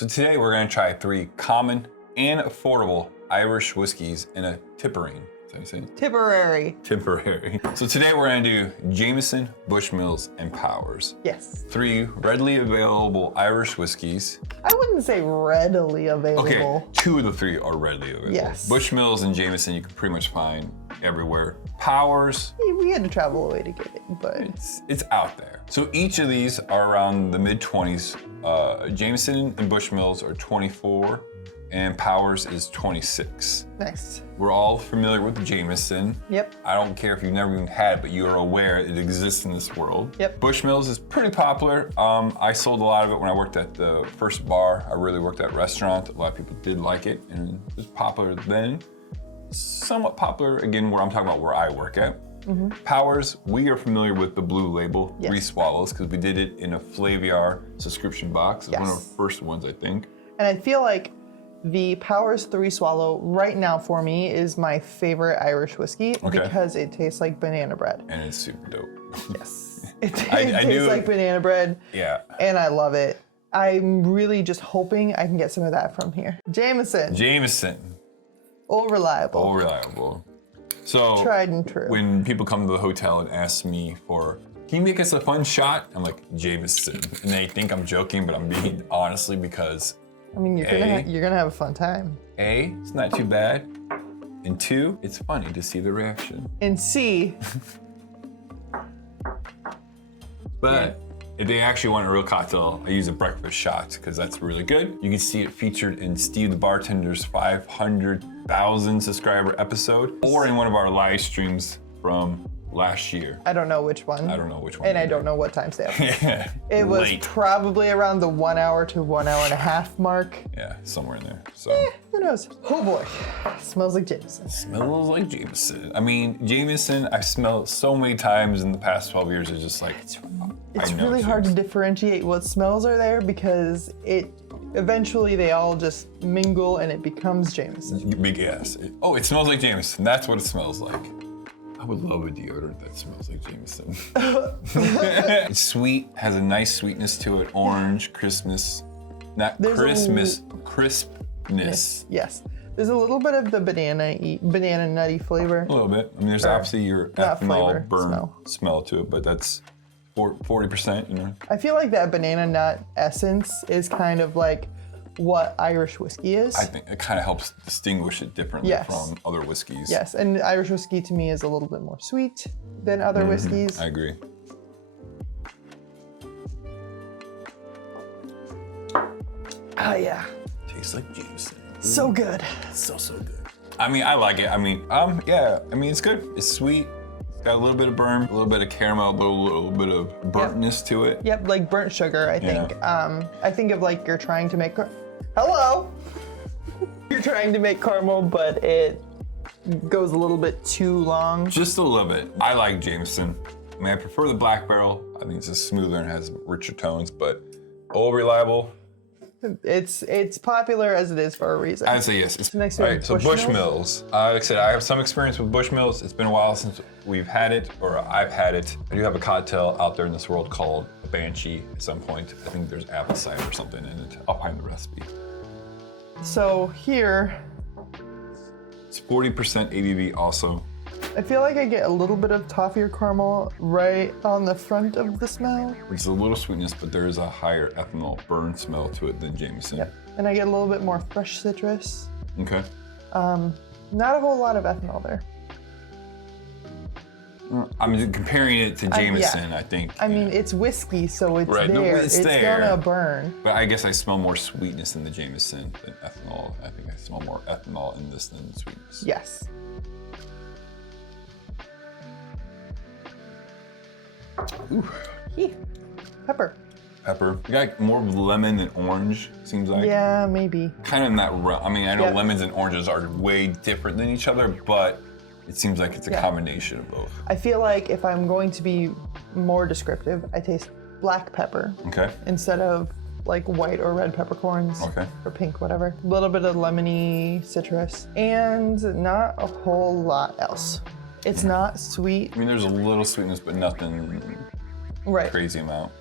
So today we're gonna try 3 common and affordable Irish whiskeys in a Tipperary. Is that how you say it? Tipperary. Tipperary. So today we're gonna do Jameson, Bushmills, and Powers. Yes. 3 readily available Irish whiskeys. I wouldn't say readily available. Okay, 2 of the 3 are readily available. Yes. Bushmills and Jameson you can pretty much find everywhere. Powers, We had to travel away to get it, but it's out there. So each of these are around the mid-20s. Jameson and Bushmills are 24, and Powers is 26. nice. We're all familiar with Jameson. Yep. I don't care if you've never even had it, but you are aware it exists in this world. Yep. Bushmills is pretty popular. I sold a lot of it when I worked at the first bar. I really worked at a restaurant. A lot of people did like it, and it was popular then. Somewhat popular, again, where I'm talking about where I work at. Powers, we are familiar with the blue label, Yes. 3 swallows, because we did it in a Flaviar subscription box. It was one of Yes. the first ones, I think. And I feel like the Powers 3 Swallow right now for me is my favorite Irish whiskey because it tastes like banana bread. And it's super dope. Yes. It I knew tastes like banana bread. Yeah. And I love it. I'm really just hoping I can get some of that from here. Jameson. Jameson, All reliable. all reliable. So Tried and true. when people come to the hotel and ask me for, can you make us a fun shot? I'm like, Jameson. And they think I'm joking, but I'm being honestly because I mean, you're gonna have a fun time. A, it's not too bad. And 2, it's funny to see the reaction. And C, But if they actually want a real cocktail, I use a breakfast shot because that's really good. You can see it featured in Steve the Bartender's 500,000 subscriber episode or in one of our live streams from last year. I don't know which one. I don't know which one. And I either. don't know what timestamp. Yeah. It was late. probably around the 1 hour to 1 hour and a half mark. Yeah, somewhere in there. So Who knows? Oh boy, smells like Jameson. smells like Jameson. I mean, Jameson, I've smelled it so many times in the past 12 years. It's just like It's I know really hard to Jameson. differentiate what smells are there because eventually they all just mingle and it becomes Jameson. Big ass. Oh, it smells like Jameson. That's what it smells like. I would love a deodorant that smells like Jameson. It's sweet, has a nice sweetness to it. Orange, crispness. Not crispness. Yes. There's a little bit of the banana nutty flavor. A little bit. I mean, there's obviously your not ethanol flavor, burn smell to it, but that's 40%, you know? I feel like that banana nut essence is kind of like what Irish whiskey is. I think it kind of helps distinguish it differently Yes. from other whiskeys. Yes, and Irish whiskey to me is a little bit more sweet than other whiskeys. I agree. Oh yeah, Tastes like Jameson. so good. So good. I mean, I like it. I mean, yeah. I mean, it's good. It's sweet. It's got a little bit of burn, a little bit of caramel, a little bit of burntness to it. Yep, like burnt sugar, I think. Yeah. I think of like you're trying to make, hello! You're trying to make caramel, but it goes a little bit too long. Just a little bit. I like Jameson. I mean, I prefer the Black Barrel. I think it's just smoother and has richer tones, but all reliable. It's popular as it is for a reason. I'd say yes. Next All one, right, so Bushmills. Bushmills. Like I said, I have some experience with Bushmills. It's been a while since we've had it, or I've had it. I do have a cocktail out there in this world called a Banshee at some point. I think there's apple cider or something in it. I'll find the recipe. So here, It's 40% ABV also. I feel like I get a little bit of toffee or caramel right on the front of the smell. Which is a little sweetness, but there is a higher ethanol burn smell to it than Jameson. Yep. And I get a little bit more fresh citrus. Okay. Not a whole lot of ethanol there. I'm comparing it to Jameson, yeah. I think. I mean, it's whiskey, so it's Right, no, there. it's It's there. gonna burn. But I guess I smell more sweetness in the Jameson than ethanol. I think I smell more ethanol in this than sweetness. Yes. Ooh. Eeh. Pepper. Pepper. You got more lemon than orange, seems like. Yeah, maybe. Kind of in that realm. I mean, I know Yep. lemons and oranges are way different than each other, but it seems like it's a combination of both. I feel like if I'm going to be more descriptive, I taste black pepper Okay. instead of like white or red peppercorns. Okay. Or pink, whatever. A little bit of lemony citrus and not a whole lot else. It's not sweet. I mean, there's a little sweetness, but nothing Right. crazy amount.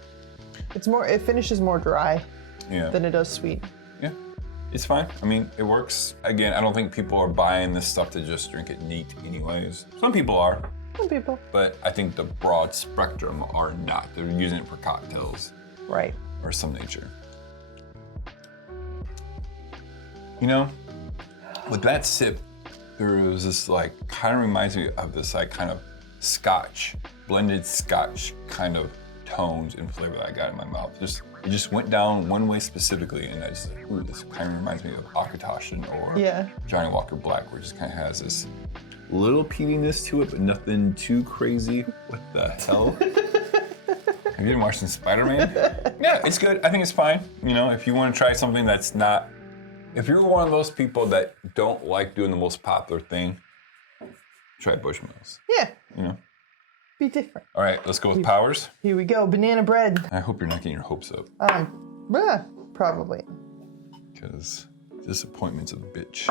It's more, it finishes more dry Yeah. than it does sweet. Yeah, it's fine. I mean, it works. Again, I don't think people are buying this stuff to just drink it neat anyways. Some people are. Some people. But I think the broad spectrum are not. They're using it for cocktails. Right. Or some nature. You know, with that sip, there was this like, kind of reminds me of this like kind of Scotch, blended Scotch kind of tones and flavor that I got in my mouth. It just went down one way specifically, and I just like, ooh, this kind of reminds me of Akatoshin or Johnny Walker Black, where it just kind of has this little peatiness to it, but nothing too crazy. What the hell? Have you been watching Spider-Man? Yeah, it's good. I think it's fine. You know, if you want to try something that's not, if you're one of those people that don't like doing the most popular thing, try Bushmills. Yeah. You know? Be different. All right, let's go with powers. Here we go. Banana bread. I hope you're not getting your hopes up. Probably. Because disappointment's a bitch.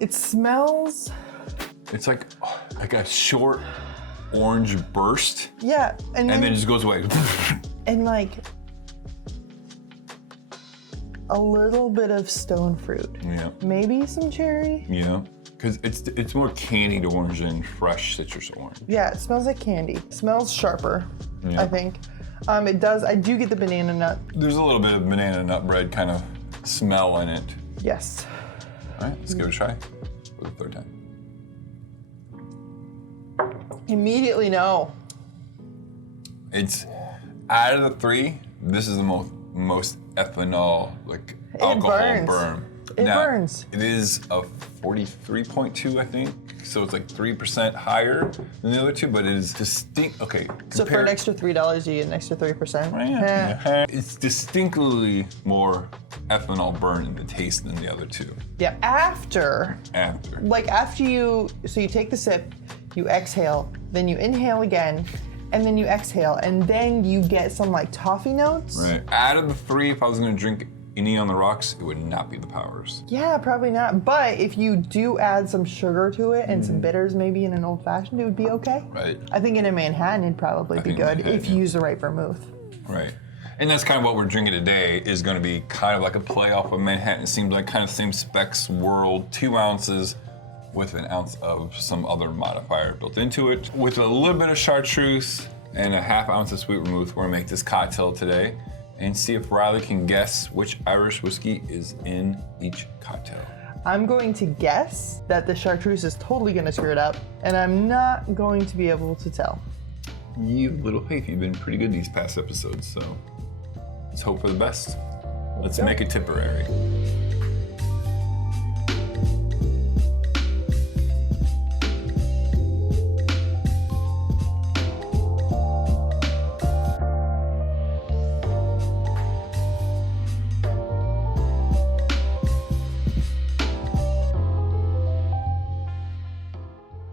It smells. It's like a short orange burst. Yeah, and then it just goes away. And like a little bit of stone fruit. Yeah. Maybe some cherry. Yeah. Because it's more candied orange than fresh citrus orange. Yeah, it smells like candy. It smells sharper, yeah. I think. It does. I do get the banana nut. There's a little bit of banana nut bread kind of smell in it. Yes. All right, let's give it a try for the third time. Immediately no. It's out of the three, this is the most ethanol, like alcohol burn. It burns. It is a 43.2, I think. So it's like 3% higher than the other two, but it is distinct. Okay. So for an extra $3, you get an extra 3%. Yeah. It's distinctly more ethanol burn in the taste than the other two. Yeah. After. Like after you take the sip, you exhale, then you inhale again, and then you exhale, and then you get some like toffee notes. Right. Out of the three, if I was gonna drink any on the rocks, it would not be the powers. Yeah, probably not. But if you do add some sugar to it and some bitters, maybe in an old fashioned, it would be okay. Right. I think in a Manhattan, it'd probably be good if you use the right vermouth. Right. And that's kind of what we're drinking today is going to be kind of like a play off of Manhattan. It seems like kind of same specs world, 2 ounces with an ounce of some other modifier built into it. With a little bit of chartreuse and a ½ ounce of sweet vermouth, we're gonna make this cocktail today and see if Riley can guess which Irish whiskey is in each cocktail. I'm going to guess that the chartreuse is totally gonna screw it up, and I'm not going to be able to tell. You little faith, you've been pretty good these past episodes, so let's hope for the best. Let's make a Tipperary.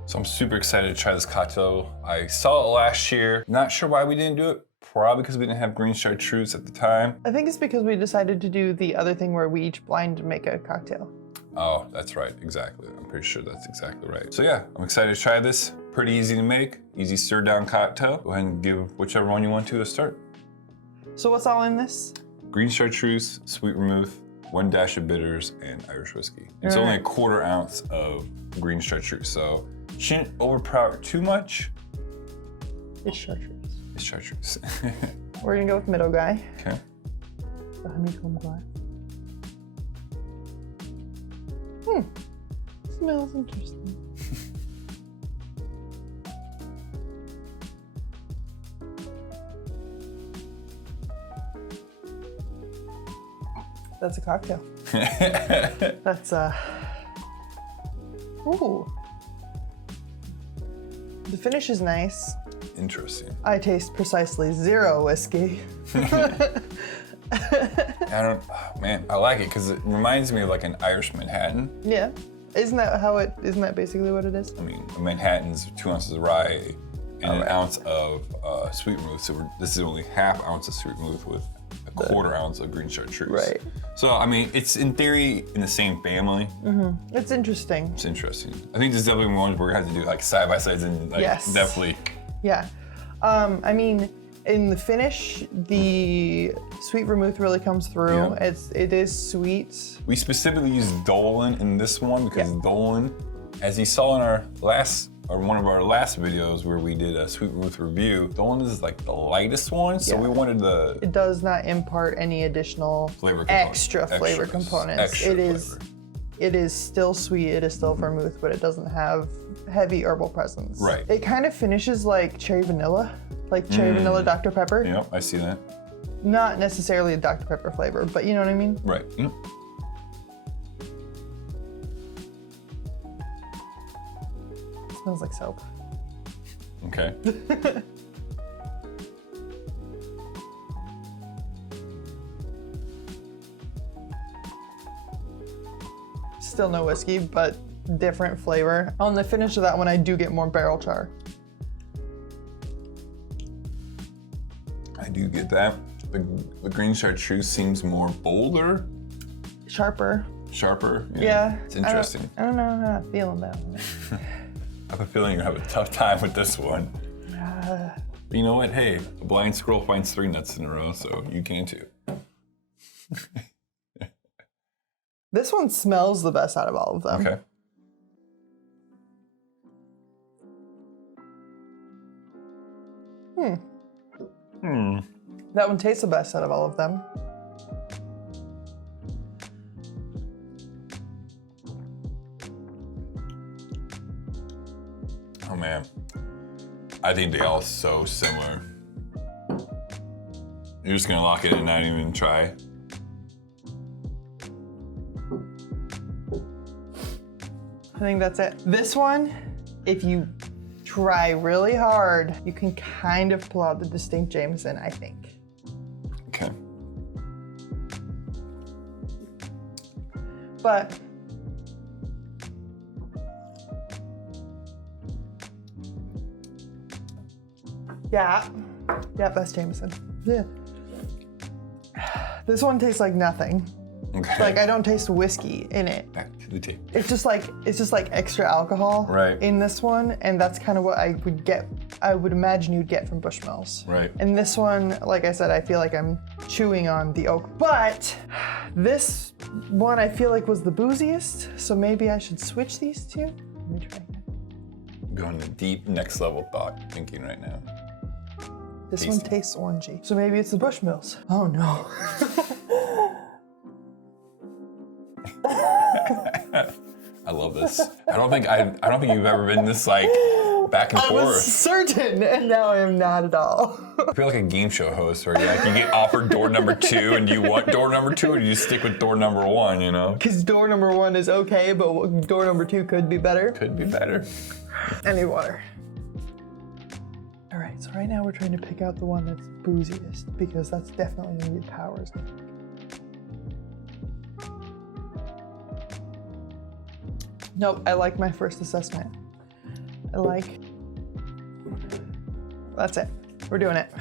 So I'm super excited to try this cocktail. I saw it last year. Not sure why we didn't do it. Probably because we didn't have green chartreuse at the time. I think it's because we decided to do the other thing where we each blind make a cocktail. Oh, that's right, exactly. I'm pretty sure that's exactly right. So yeah, I'm excited to try this. Pretty easy to make, easy stir down cocktail. Go ahead and give whichever one you want to start. So what's all in this? Green chartreuse, sweet vermouth, 1 dash of bitters, and Irish whiskey. It's only a 1/4 ounce of green chartreuse, so shouldn't overpower it too much. It's chartreuse. It's chartreuse. We're gonna go with middle guy. Okay. The honeycomb glass. Smells interesting. That's a cocktail. That's ooh. The finish is nice. Interesting. I taste precisely 0 whiskey. Man, I like it because it reminds me of like an Irish Manhattan. Yeah. Isn't that basically what it is? I mean, a Manhattan's 2 ounces of rye and an ounce of sweet vermouth. So this is only ½ ounce of sweet vermouth with a quarter ounce of green chartreuse. Right. So, I mean, it's in theory in the same family. It's interesting. It's interesting. I think this is definitely one where we're going to have to do like side by sides and like definitely. Yeah. I mean, in the finish, the sweet vermouth really comes through. Yeah. It is sweet. We specifically used Dolan in this one because Dolan, as you saw in our one of our last videos where we did a sweet vermouth review, Dolan is like the lightest one, so we wanted It does not impart any additional extra flavor components. It is still sweet, it is still vermouth, but it doesn't have heavy herbal presence. Right. It kind of finishes like cherry vanilla, vanilla Dr. Pepper. Yep, I see that. Not necessarily a Dr. Pepper flavor, but you know what I mean? Right. Yep. Smells like soap. Okay. Still no whiskey, but different flavor. On the finish of that one, I do get more barrel char. I do get that. The green chartreuse seems more bolder. Sharper. Yeah. It's interesting. I don't know how I'm feeling that one. I have a feeling you're having a tough time with this one. But you know what? Hey, a blind squirrel finds 3 nuts in a row, so you can too. This one smells the best out of all of them. Okay. That one tastes the best out of all of them. Oh man, I think they all so similar. You're just gonna lock it in and not even try. I think that's it. This one, if you try really hard, you can kind of pull out the distinct Jameson, I think. Okay. But yeah, that's Jameson. Yeah. This one tastes like nothing. Okay. Like I don't taste whiskey in it. Back to the tea. It's just like extra alcohol in this one, and that's kind of what I would imagine you'd get from Bushmills. Right. And this one, like I said, I feel like I'm chewing on the oak. But this one I feel like was the booziest, so maybe I should switch these two. Let me try again. Going to deep next level thinking right now. This one tastes orangey, so maybe it's the Bushmills. Oh no. I love this. I don't think you've ever been this like back and forth. I was certain, and now I am not at all. I feel like a game show host where you get offered door number 2, and do you want door number 2, or do you stick with door number 1? You know? Because door number 1 is okay, but door number 2 could be better. Could be better. I need water. All right, so right now we're trying to pick out the one that's booziest, because that's definitely gonna be Powers, I think. Nope, I like my first assessment. That's it. We're doing it.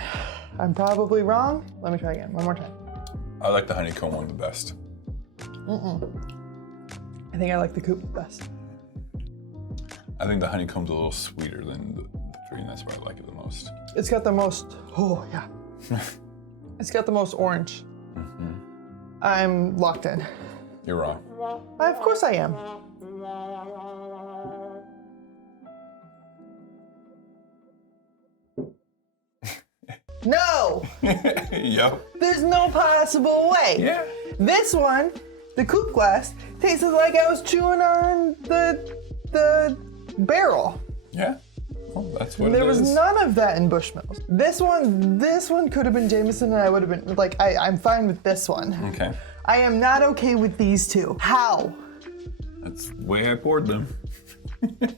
I'm probably wrong. Let me try again, one more time. I like the honeycomb one the best. I think I like the coupe the best. I think the honeycomb's a little sweeter than the 3, and that's why I like it the most. It's got the most, it's got the most orange. I'm locked in. You're wrong. Of course I am. No! Yep. There's no possible way. Yeah. This one, the coupe glass, tasted like I was chewing on the barrel. Yeah. Well, that's what There it is. was none of that in Bushmills. This one could have been Jameson, and I would have been like, I'm fine with this one. Okay. I am not okay with these two. How? That's the way I poured them.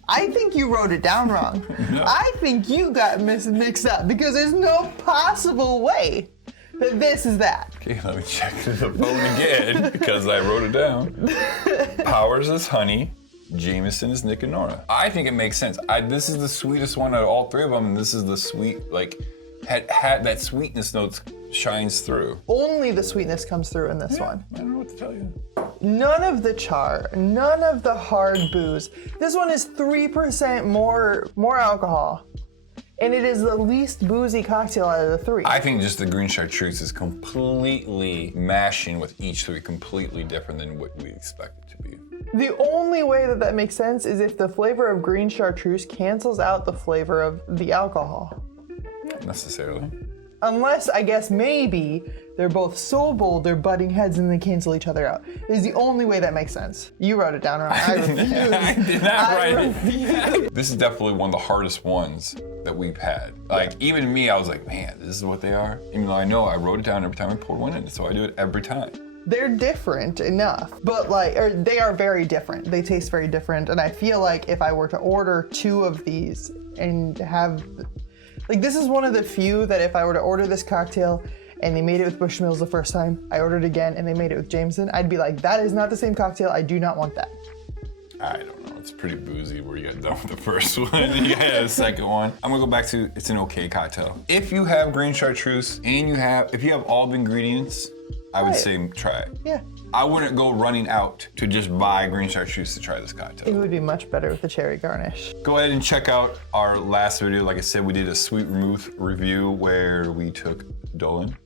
I think you wrote it down wrong. No. I think you got mixed up, because there's no possible way that this is that. Okay, let me check the phone again because I wrote it down. Powers is honey, Jameson is Nick and Nora. I think it makes sense. This is the sweetest one out of all 3 of them, and this is the sweet, like, had that sweetness notes shines through. Only the sweetness comes through in this one. I don't know what to tell you. None of the char, none of the hard booze. This one is 3% more alcohol. And it is the least boozy cocktail out of the three. I think just the green chartreuse is completely mashing with each three, completely different than what we expect it to be. The only way that makes sense is if the flavor of green chartreuse cancels out the flavor of the alcohol. Not necessarily. Unless, I guess, maybe they're both so bold they're butting heads and they cancel each other out. Is the only way that makes sense. You wrote it down wrong. I refuse. I did not write it. This is definitely one of the hardest ones that we've had. Like, even me, I was like, man, this is what they are? Even though I know I wrote it down every time I poured one in, so I do it every time. They're different enough, but they are very different. They taste very different, and I feel like if I were to order 2 of these and have, this is one of the few that if I were to order this cocktail and they made it with Bushmills the first time, I ordered again and they made it with Jameson, I'd be like, that is not the same cocktail, I do not want that. I don't know, it's pretty boozy where you got done with the first one and you got the second one. I'm gonna go back to, it's an okay cocktail. If you have green chartreuse and if you have all the ingredients, I would say try it. Yeah. I wouldn't go running out to just buy green chartreuse to try this cocktail. It would be much better with the cherry garnish. Go ahead and check out our last video. Like I said, we did a sweet vermouth review where we took Dolan,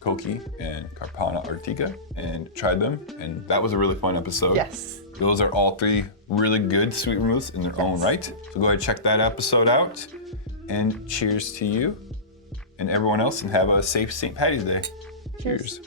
Koki, and Carpana Artica and tried them, and that was a really fun episode. Yes. Those are all 3 really good sweet vermouths in their own right. So go ahead and check that episode out, and cheers to you and everyone else, and have a safe St. Patty's Day. Cheers.